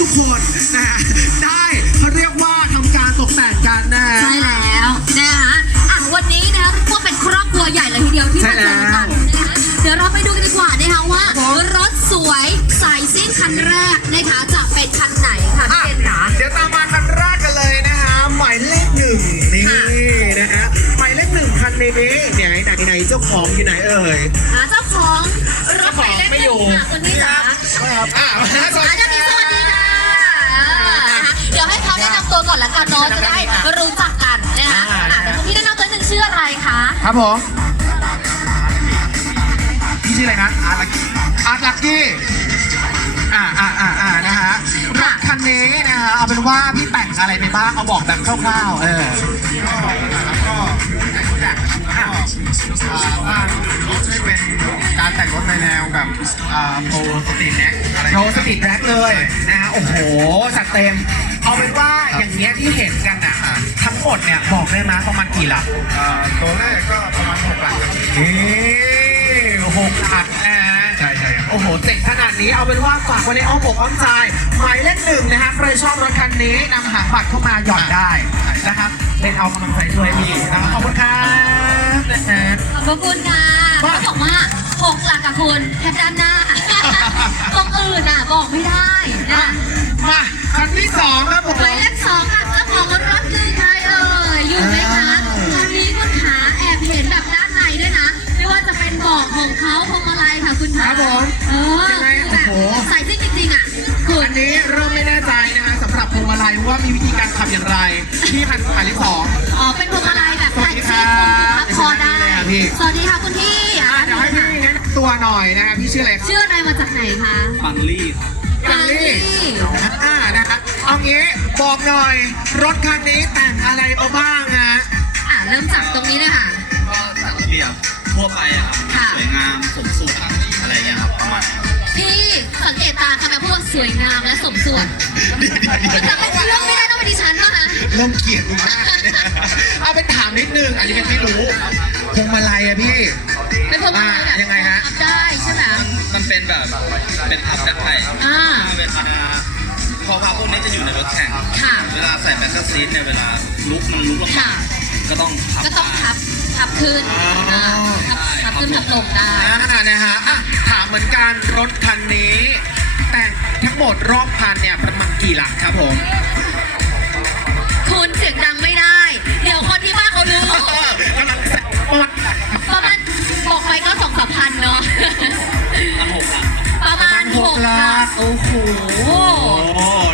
ทุกๆคนนะฮะได้เขาเรียกว่าทำการตกแต่งกันนะฮะ ใช่แล้วนะคะอะวันนี้นะคะพวกเป็นครอบครัวใหญ่เลยทีเดียวที่ใช่มาเจอกันนะคะเดี๋ยวเราไปดูกันดีกว่านะคะว่า ครับผม รถสวยสายซิ่งคันแรกนะคะจะเป็นคันไหนค่ะพี่อะเจนจ๋าเดี๋ยวตามมาคันแรกกันเลยนะฮะหมายเลขหนึ่งนี่ค่ะ นะฮะหมายเลขหนึ่งคันนี้เนี่ยไหนไหนเจ้าของอยู่ไหนเอ่ยหาเจ้าของรถหมายเลขหนึ่งค่ะคุณพี่จ๋า ครับอะสวัสอาจารย์ดีมีสควัสรับดี อนละกันเนาะจะได้รู้จักกันนะคะอะเดี๋ยวคุณพี่แนะนำตัวหนึ่งชื่ออะไรคะครับผมพี่ชื่ออะไรนะอาร์ตลักกี้อาร์ตลักกี้อ่าอ่าอ่าอ่านะฮะรถคันนี้นะฮะเอาเป็นว่าพี่แต่งอะไรไปบ้างเอาบอกแบบคร่าวๆเออก็แต่งจากอ่าว่าให้เป็นการแต่งรถในแนวแบบอ่าโปรสตรีทแน็กอะไรโชว์สปีดแร็กเลยนะฮะโอ้โหจัดเต็ม เอาเป็นว่าอย่างเงี้ยที่เห็นกันอะทั้งหมดเนี่ยบอกได้ไหมประมาณกี่หลักอ่าตัวแรกก็ประมาณหกหลักครับนี่หกหลักนะฮะใช่ใช่ครับโอ้โหเจ๋งขนาดนี้เอาเป็นว่าฝากไว้ในอ้อมอกอ้อมใจหมายเลขหนึ่งนะฮะใครชอบรถคันนี้นำหางบัตรเข้ามาหย่อนได้นะครับเล่นเอากำลังใจช่วยพี่นะครับขอบคุณครับนะฮะ ขอบพระคุณค่ะว่า เขาบอกว่าหกหลักกับคุณแค่ด้านหน้า ตรงอื่นอะ บอกไม่ได้ วงมาลัยว่ามีวิธีการทำอย่างไร ที่คันหมายเลขสอง อ๋อ เป็นพวงมาลัยแบบสวัใส่สดีคซิ่รังบพับ คอได้สวัสดีครับพี่สวัสดีค่ะคุณพี่อะอะเดี๋ยวให้พี่แนะนำตัวหน่อยนะฮะพี่ชื่ออะไรครับชื่ออะไรมาจากไหนคะบังลี่ครับบังลี่อ่านะฮะเอางี้บอกหน่อย รถคันนี้แต่งอะไรมาบ้างฮะอะเริ่มจากตรงนี้เลยค่ะก็จัดระเบียบทั่วไปอะครับค่ะสวยงามสมส่วนอะไรเงี้ยครับประมาณนี้ครับพี่สังเกตตาคำแบบพวกสวยงามและสมส่วนมันจะไม่เลื ฉันป่ะคะเริ่มเกลียดมึงมากเอาเป็นถามนิดนึง อันนี้เป็นไม่รู้พวงมาลัยอะพี่ เป็นพวงมาลัยแบบอะยังไงฮะทำได้ใช่ไหมมันมันเป็นแบบเป็นพับได้อ่า เวลาพอพับพวกนี้จะอยู่ในรถแข่ง ค่ะ เวลาใส่แบ็คซีทเนี่ยเวลาลุกมันลุกลงค่ะมาก็ต้องพับ ก็ต้องพับ พับขึ้นอ๋ออ่าพับพับขึ้นพับลงได้ อ่านะฮะอะถามเหมือนกันรถคันนี้ แต่งทั้งหมดรอบคันเนี่ยประมาณกี่หลักครับผม อกไปก็สองสามพันเนาะมันหกหลักประมาณหกหลักโอ้โหโอ้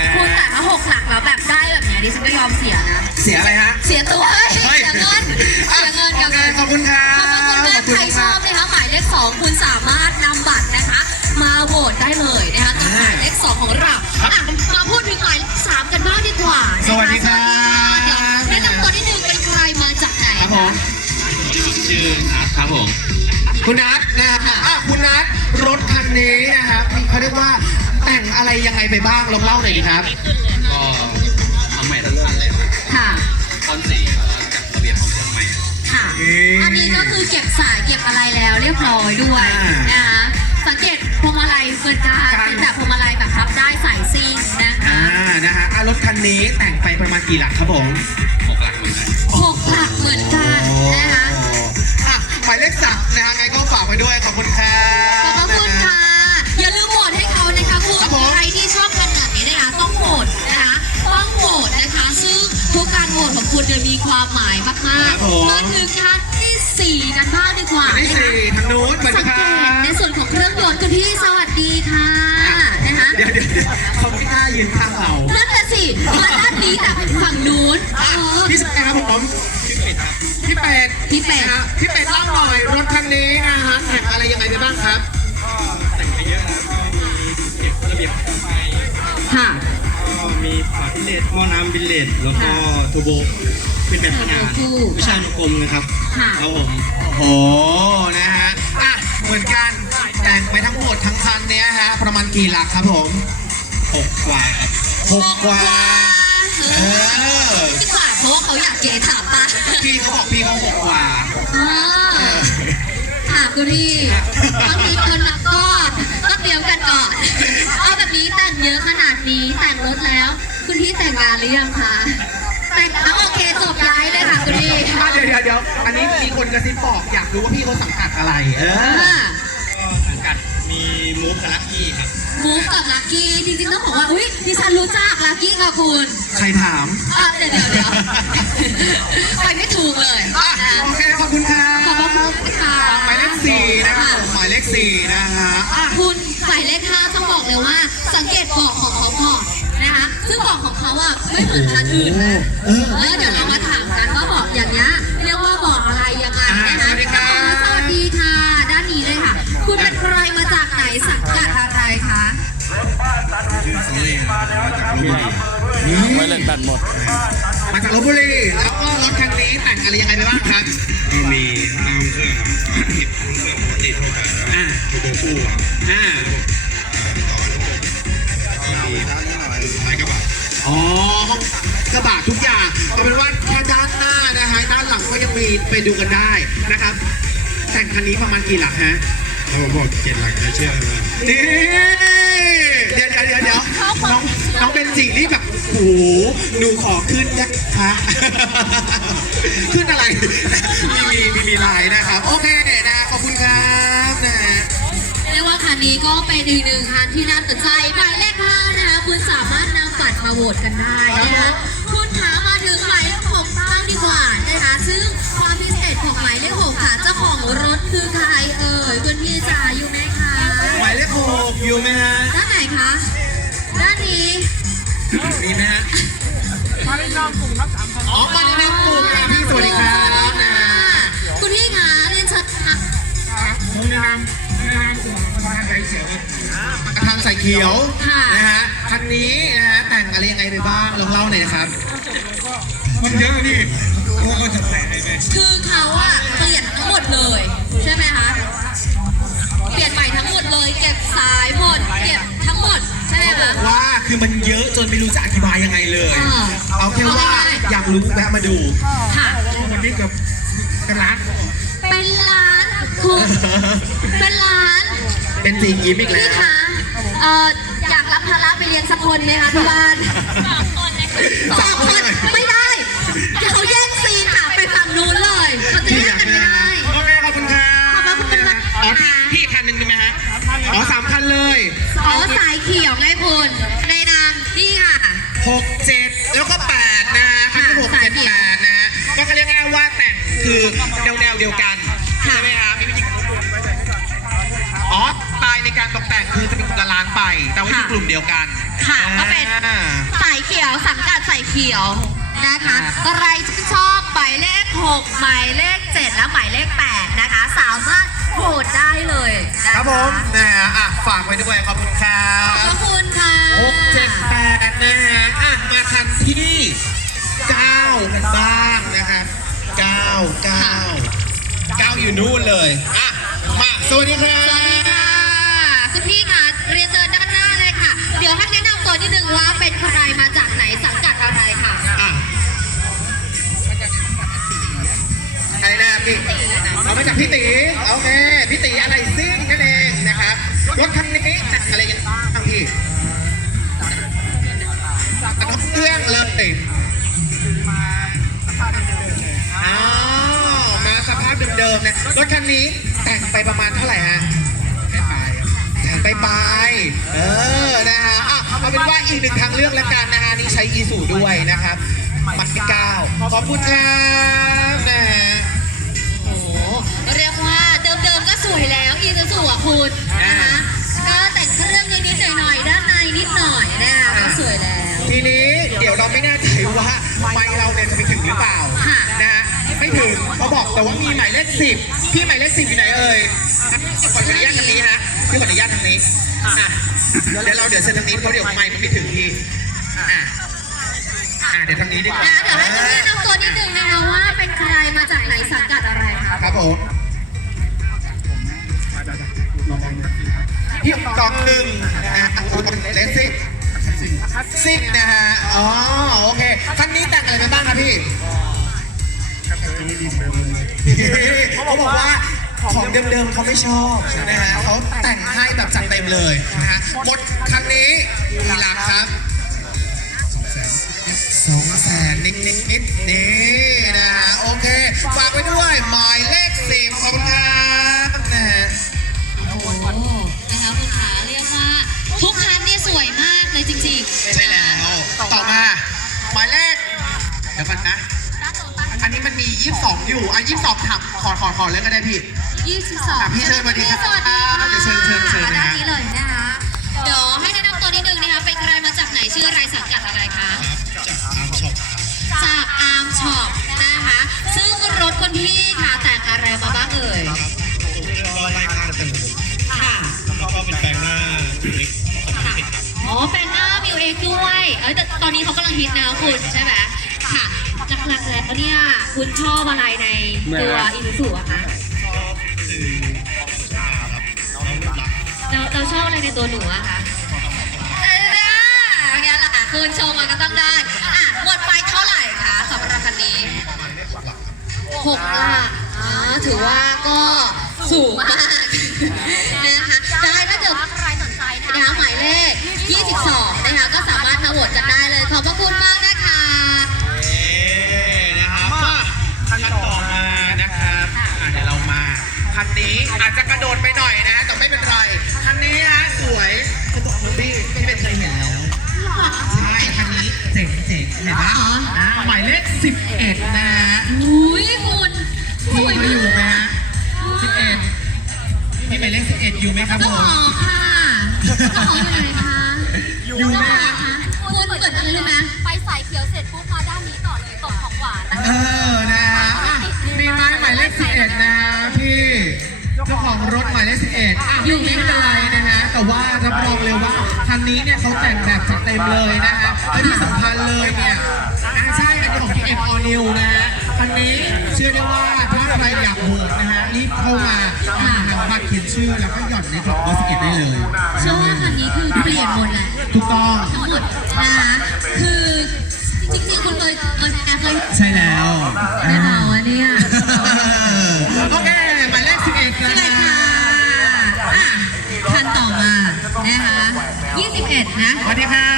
นะคุณแต่ถ้าหกหลักแล้วแบบได้แบบเนี้ยดิฉันก็ยอมเสียนะ เสียอะไรฮะเสียตัวเฮ้ยเสียเงินเสียเงินกับเงิน ขอบคุณครับ ขอบคุณมากใครชอบนะคะหมายเลขสองคุณสามารถนำบัตรนะคะ มาโหวตได้เลยนะคะกับหมายเลขสองของเราอะมาพูดถึงหมายเลขสามกันบ้างดีกว่านะคะสวัสดีครับเดี๋ยวแนะนำตัวนิดนึงเป็นใครมาจากไหนครับผม ชื่ออาร์ตครับผม คุณนัทนะฮะอะคุณนัทรถคันนี้นะครับมีเขาเรียกว่าแต่งอะไรยังไงไปบ้างลองเล่าหน่อยดีครับ ก็ทำใหม่ทั้งคันเลยครับค่ะต้นสีจัดระเบียบของเครื่องใหม่ค่ะอันนี้ก็คือเก็บสายเก็บอะไรแล้วเรียบร้อยด้วยอ่านนะคะสังเกตพวงมาลัยเกินการเป็นแบบพวงมาลัยแบบพับได้สายซิ่งนะคะอ่านะฮะอะรถคันนี้แต่งไปประมาณกี่หลักครับผม หกหลักเหมือนกันหกหลักเหมือนกัน ลขสามนะฮะไงก็ฝากไว้ด้วยขอบคุณครัขอบบพระคุณค่ะ อย่าลืมโหวตให้เขานะคะคุณครับผมใครที่ชอบขนาดนี้นะคะต้องโหวตนะคะต้องโหวตนะคะ ซึ่งทุกการโหวตของคุณจะมีความหมายมากๆมาถึงขั้นที่สี่กันบ้างดีกว่าอันที่นะคะสี่ทางนู้นสวัสสัดีงคเกรัตในบส่วนของเครื่องยนต์คุณพี่สวัสดีค่ะนะคะเดี๋ยวเดี๋ยวเดี๋ยวเขาไม่กล้ายืนข้างเรานั่นแหละสิมาด้านนี้แต่ฝั่งนู้นเออพี่สเปดครับผม พี่เป็ดพี่เป็ดนะฮะพี่เป็ดเล่าหน่อยรถคันนี้นะฮะแต่งอะไรยังไงไปบ้างครับแต่งไปเยอะนะก็มีเก็บระเบียบของไฟค่ะ ก็มีฝาพิเลตหม้อน้ำบิลเลตแล้วก็เทอร์โบเป็นแบบขนาดเทอร์โบวิชานุกรมนะครับค่ะ ครับผมโอ้นะฮะ อะ เหมือนกัน แต่งไปทั้งหมดทั้งคันเนี้ยฮะ ประมาณกี่หลักครับผม หกกว่าครับหกกว่า เออที่กว่าเพราะว่าเขาอยากเกถามปะพี่เขาบอกพี่เขาหกกว่าเออค่ะคุณพี่บางทีคนก็ก็เตรียมกันก่อนเอาแบบนี้แต่งเยอะขนาดนี้แต่งรถแล้ว คุณพี่แต่งงานหรือยังคะแต่งเอาโอเคจบย้ายเลยค่ะคุณพี่อะเดี๋ยวเดี๋ยวเดี๋ยวอันนี้มีคนกระซิบบอกอยากรู้ว่าพี่เขาสังกัดอะไร เออ อ่าก็สังกัดมีมูฟกับลักกี้ครับ มูฟกับลักกี้จริงๆต้องบอกว่าอุ้ยดิฉันรู้จักลักกี้ค่ะคุณใครถาม อะเดี๋ยวเดี๋ยวเดี๋ยวไปไม่ถูกเลยอะนะโอเคขอบคุณครับขอบพระคุณค่ะหมายเลขสี่นะครับผมหมายเลขสี่นะฮะอะ คุณหมายเลขห้าต้องบอกเลยว่า สังเกตบอกของเขาก่อนนะคะซึ่งบอกของเขาอะไม่เหมือนร้านอื่นนะเออเออเดี๋ยวเรามาถามกันว่า ไวเลนแบตหมด มาจากลบบุรีแล้วก็รถคันนี้แต่งอะไรยังไงไปบ้างครับก็มีน้ำเครื่องครับเก็บเครื่องปกติทั่วไปอ่าตัวคู่ครับอ่าก็มีท้ายกระบะอ๋อห้องกระบะทุกอย่างเอาเป็นว่าแค่ด้านหน้านะฮะด้านหลังก็ยังมีไปดูกันได้นะครับ แต่งคันนี้ประมาณกี่หลักฮะถ้าผมบอกเจ็ดหลักจะเชื่อไหมนี่ เดี๋ยวเดี๋ยวเดี๋ยวเดี๋ยวน้องน้องเป็นสิ่งที่แบบโอ้โหหนูขอขึ้นนะคะ ขึ้นอะไร มีมีมีมีลายนะครับ โอเคนะขอบคุณครับนะเรียกว่าคันนี้ก็เป็นอีกหนึ่งคันที่น่าสนใจหมายเลขห้านะคะคุณสามารถนำบัตรมาโหวตกันได้นะคะคุณถามมาถึงหมายเลขหกบ้างดีกว่านะคะซึ่งความพิเศษของหมายเลขหกค่ะเจ้าของรถคือใครเอ่ยคุณพี่จ๋าอยู่ไหมคะ หมายเลขหกอยู่ไหมฮะ ด้านไหนคะ ด้านนี้ มีไหมฮะอ๋อมาในนามกลุ่มครับพี่สวัสดีครับนะคุณพี่คะเรียนเชิญค่ะผมในนามในนามกลุ่มประธานสายเขียวประธานสายเขียวนะฮะคันนี้นะฮะแต่งอะไรยังไงไปบ้างลองเล่าหน่อยนะครับมันเยอะนี่ตัวก็จะใส่อะไรไปคือเขาอะเปลี่ยนทั้งหมดเลย ใช่ไหมคะ เปลี่ยนใหม่ทั้งหมดเลย เก็บสายหมด เก็บทั้งหมดใช่ไหมคะ ว่าคือมันเยอะจนไม่รู้จะอธิบายยังไงเลย อ่าเอาแค่ว่าอยากรู้แวะมาดูค่ะ วันนี้กับเป็นร้านเป็นล้านคุณเป็นล้านเป็นจริงยิ้มอีกแล้พี่วคะเอ่ออยากรับภาระไปเรียนสักคนไหมคะที่บ้านสองคนไม่ อ๋อสามคันเลยอ๋อสายเขียวไงคุณ ในนามนี่ค่ะ หกเจ็ดแล้วก็แปดนะคันที่หกเจ็ดแปดนะก็เขาเรียกง่ายๆว่าแต่งคือแนวแนวๆเดียวกันใช่ไหมครับมีวิธีอ๋อสไตล์ในการตกแต่งคือจะเป็นคนละร้านไป แต่ว่าอยู่กลุ่มเดียวกันค่ะก็เป็นอ่าสายเขียวสังกัดสายเขียวนะคะอ่าใครที่ชอบหมายเลข 6 หมายเลข 7 และหมายเลข 8 นะคะ สามารถ โหวตได้เลยนะะครับผมนะฮะอะฝากไว้ด้วยขอบคุณครัขอบบพระคุณค่ะหกเจ็ดแปดนะฮะอะมาคันที่เก้ากันบ้างนะครับเก้าเก้าเก้าอยู่นู่นเลยอะมาสวัสดีครัสวัสดีบค่ะคุณพี่ค่ะเรียนเชิญด้านหน้าเลยค่ะ เดี๋ยวให้แนะนำตัวนิดนึงว่าเป็นใครมาจากไหนสังกัดอะไรค่ะ อะอะไรนะพี่เรามา จากพี่ตีโอเคพี่ตีอะไรซิ่งนั่นเองนะครับ รถคันนี้ต่งอะไรกันบ้างพี่อันดับเครื่องเลยอ๋อมาสภาพเดิมๆนะรถคันนี้แต่งไปประมาณเท่าไหร่ฮะแต่งไปปลายเออนะฮะอะเอาเป็นว่าอีกหนึ่งทางเลือกแล้วกันนะฮะนี่ใช้อีสูด้วยนะครับ มัดที่เก้าขอบคุณครับนะฮะ สวยแล้วอีซูซูอะคุณนะคะก็แต่งเครื่องนิดๆหน่อยๆด้านในนิดหน่อยนะคะก็สวยแล้ว ทีนี้เดี๋ยวเราไม่แน่ใจว่าไมค์เราเนี่ยจะไปถึงหรือเปล่าค่ะ นะฮะไม่ถึงเขาบอกแต่ว่ามีหมายเลขสิบพี่หมายเลขสิบอยู่ไหนเอ่ยขออนุญาตทางนี้ฮะพี่ขออนุญาตทางนี้อะเดี๋ยวเราเดี๋ยวเซ็นทางนี้เพราะเดี๋ยวไมค์มันไม่ถึงพี่อะอะเดี๋ยวทางนี้ดีกว่านะเดี๋ยวให้คุณพี่แนะนำตัวนิดนึงนะคะว่าเป็นใครมาจากไหนสังกัดอะไรคะ ครับผม พี่กองหนึ่งนะฮะเลสซิ่งซิ่งนะฮะ อ๋อ โอเค คันนี้แต่งอะไรกันบ้างครับพี่เขาบอกว่าของเดิมๆเขาไม่ชอบนะฮะเขาแต่งให้แบบจัดเต็มเลยนะฮะหมดครั้งนี้กี่หลักครับสองแสนนิดนิดนิดๆนี่นะฮะโอเค ฝากไว้ด้วยหมายเลข เดี๋ยวกันนะอันนี้มันมี 22 อยู่ อะ 22ถามขอขอขอเลยก็ได้พี่22อะพี่เชิญสวัสดีครับสวัสดีค่ะเดี๋ยวเชิญเชิญเชิญนะฮะด้านนี้เลยนะคะเดี๋ยวให้แนะนำตัวนิดนึงนะคะเป็นใครมาจากไหนชื่ออะไรสังกัดอะไรคะจากอาร์มช็อปนะคะ ซึ่งรถคนพี่ค่ะแต่งอะไรมาบ้างเอ่ยก็ไล่ข้างเต็มผมค่ะ แล้วก็เป็นแปลงหน้าเล็กค่ะ อ๋อแปลงหน้ามิวเอ็กด้วย เอ้ยแต่ตอนนี้เขากำลังฮิตนะคุณใช่ไหม ค่ะหลักๆแล้วเนี่ยคุณชอบอะไรในตัวอินุสุอะคะคือน้องรักเราเราชอบอะไรในตัวหนูอะคะเอองั้นแหละค่ะคุณชมมาก็ต้องได้อะหมดไปเท่าไหร่คะสำหรับคันนี้หกหลักอ๋อถือว่าก็สูงมากนะคะได้ถ้าเกิดใครสนใจนะคะหมายเลข 22 นะคะก็สามารถมาโหวตกันได้เลยขอบพระคุณมาก มายเลข11อะอยู่ไม่เป็นไรนะฮะ แต่ว่ารับรองเลยว่าคันนี้เนี่ยเขาแต่งแบบจัดเต็มเลยนะฮะและที่สำคัญเลยเนี่ยอะใช่อันนี้ของ PM All New นะฮะคันนี้เชื่อได้ว่าถ้าใครอยากโหวตนะฮะรีบเข้ามาทางบัตรเขียนชื่อแล้วก็หย่อนในกล่องเบอร์11ได้เลยเชื่อว่าคันนี้คือเปลี่ยนหมดแหละ ถูกต้อง ทั้งหมดนะคะคือจริงๆคุณเคยเคยแอบเคย ใช่แล้วได้เปล่า นะสวัสดีค่ะ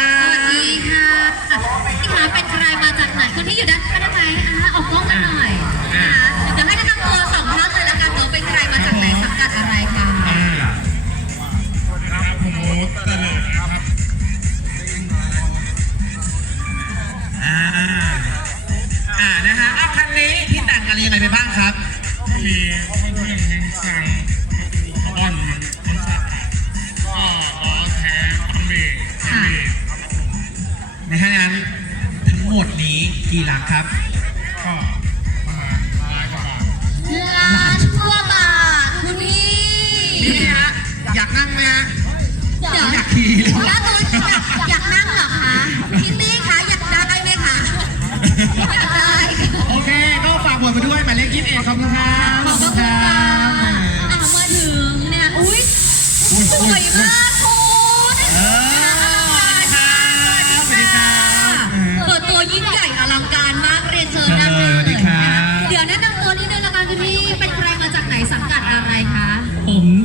นี่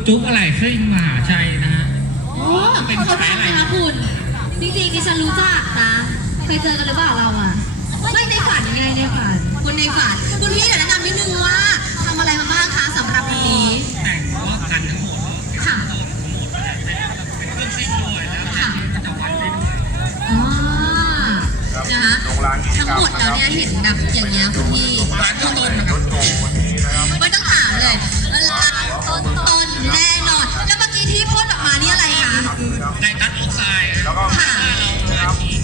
จุ๊กอะไรซิ่งมหาชัยนะฮะ โอ้เขาทำไหมคะคุณ จริงๆดิฉันรู้จักนะ เคยเจอกันหรือเปล่าเราอะ ไม่ในฝันไงในฝันคุณในฝัน คุณพี่เดี๋ยวแนะนำนิดนึงว่าทำอะไรมาบ้างคะสำหรับวันนี้ แต่งรถกันทั้งหมดค่ะ เป็นเครื่องซิ่งด้วยแล้วค่ะประจำวันได้ด้วยอ๋อ นะคะ ทั้งหมดแล้วเนี่ยเห็นแบบอย่างเงี้ยคุณพี่ ร้านต้นนะครับ ไม่ต้องถามเลยร้าน ต้นต้นแน่นอน แล้วเมื่อกี้ที่พ่นออกมานี่อะไรคะ ในตัดออกไซด์ค่ะถ้าเราจะฉีด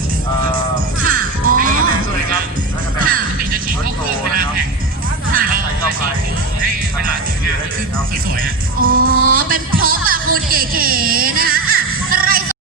ค่ะ อ๋อค่ะ ติจะฉีดเข้าเครื่องเวลาแข่งค่ะเราจะฉีดให้เวลาถึงงานมันขึ้นสวยๆฮะ อ๋อ เป็นพร็อพอะคุณเก๋ๆนะคะอะ